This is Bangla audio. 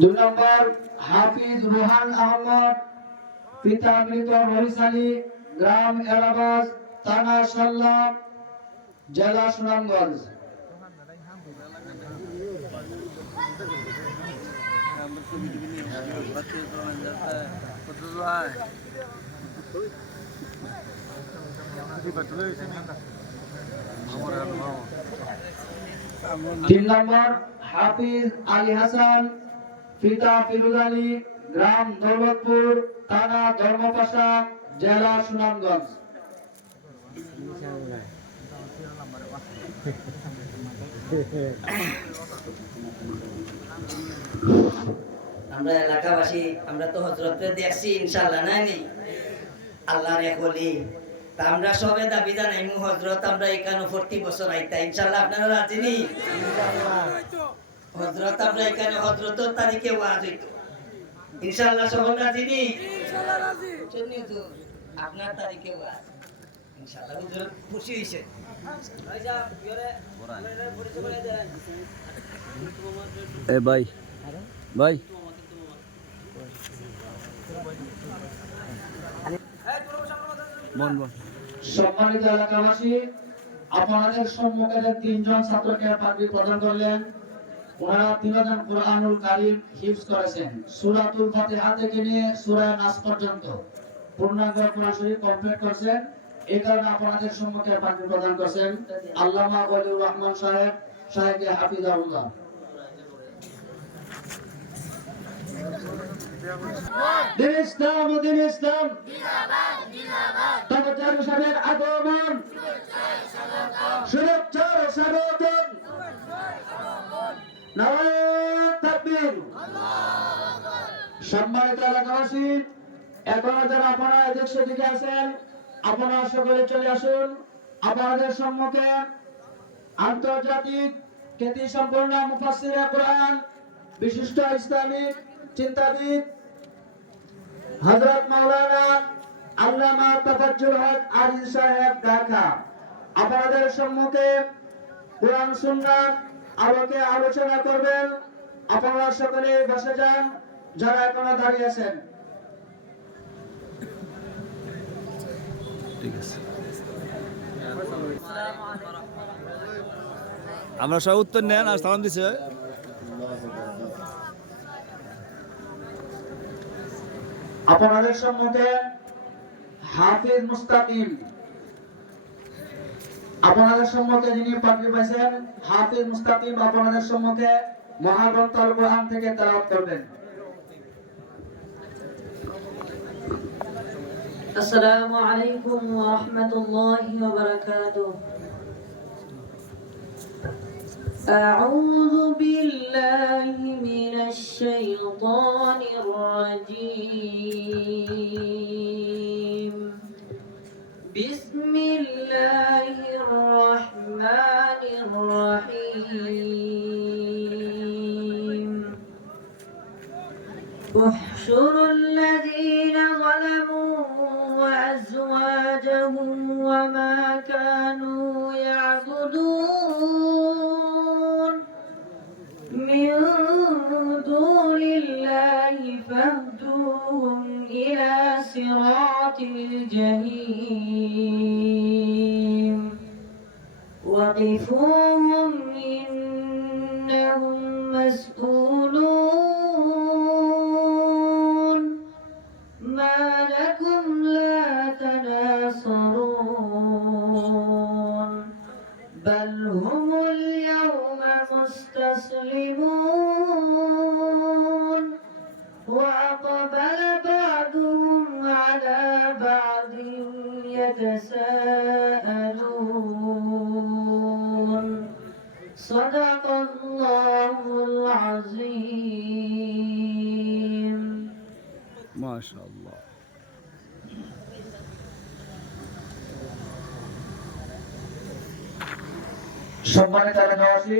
দুই নম্বর হাফিজ রুহান আহমদ, পিতা মৃত রহিস আলী, গ্রাম এলাবাস, থানা সাল্লা, জেলা সুনামগঞ্জ। তিন নম্বর হাফিজ আলী হাসান, পিতা ফিরোজ আলী, গ্রাম দৌলতপুর, থানা ধর্মপাশা, জেলা সুনামগঞ্জ। আমরা এলাকাবাসী আমরা তো হযরতকে দেখছি ইনশাআল্লাহ নাই আল্লাহর এক ওলি। তা আমরা সবে দাবি জানাই হযরত আমরা এখানে 40 বছর আইতা ইনশাআল্লাহ আপনারা রাজি নি? ইনশাআল্লাহ হযরত আমরা এখানে হযরতের তারিখে ওয়াজ হইতো ইনশাআল্লাহ সবাই রাজি নি? ইনশাআল্লাহ রাজি। শুনি তো আপনার তারিখে ওয়াজ ইনশাআল্লাহ হুজুর খুশি হইছে। ভাইজা বিরে পরিচয় করে দেন। এ ভাই ভাই সম্মানিত এলাকাবাসী, আপনাদের সম্মুখে তিনজন ছাত্রকে পাগড়ি প্রদান করলেন। ওনারা তিনজন কুরআনুল কারীম হিফজ করেছেন, সূরাতুল ফাতিহা থেকে নিয়ে সূরা নাস পর্যন্ত পূর্ণাঙ্গ কোরআন শরীফ কমপ্লিট করেছেন। এই কারণে আপনাদের সম্মুখে পাগড়ি প্রদান করেছেন আল্লামা ওয়ালিউর রহমান সাহেবকে হাফিজাহুল্লাহ। দিন ইসলাম ও দিন ইসলাম জিন্দাবাদ জিন্দাবাদ। তাবজ্জুদ সাহেবের আগমন শুভেচ্ছা ও স্বাগতম। নারে তাকবীর, আল্লাহু আকবার। সম্মানিত এলাকাবাসী, এখন যারা আপনারা এদিক সেদিকে আছেন আপনারা সকলে চলে আসুন। আপনাদের সম্মুখে আন্তর্জাতিক খ্যাতি সম্পন্ন মুফাসসিরে কোরআন, বিশিষ্ট ইসলামিক চিন্তাবিদ হযরত মাওলানা আল্লামা তাফাজ্জুল হক আজিজ সাহেব ঢাকা আপনাদের সম্মুখে কোরআন সুন্নাহ আলোকে আলোচনা করবেন। আপনারা সকলে বসে যান যারা এখনো দাঁড়িয়ে আছেন। ঠিক আছে, আমরা সব উত্তর নেন আর সালাম দিছে। আপনাদের সম্মুখে হাফিজ মুস্তাকিম, আপনাদের সম্মুখে যিনি পাগড়ি পাইছেন হাফিজ মুস্তাকিম আপনাদের সম্মুখে মহাগ্রন্থ আল কোরআন থেকে তেলাওয়াত করবেন। আসসালামু আলাইকুম ওয়া রাহমাতুল্লাহি ওয়া বারাকাতুহু। أعوذ بالله من الشيطان الرجيم. بسم الله الرحمن الرحيم. احشروا الذين ظلموا وأزواجهم وما كانوا يعبدون من دون الله فاهدوهم إلى صراط الجحيم وقفوهم إنهم مسؤولون ما لكم لا تناصرون بل هم اليوم مستسلمون وأقبل بعضهم على بعض يتساءلون صدق الله العظيم. ما شاء الله. সম্মানিত এলাকাবাসী,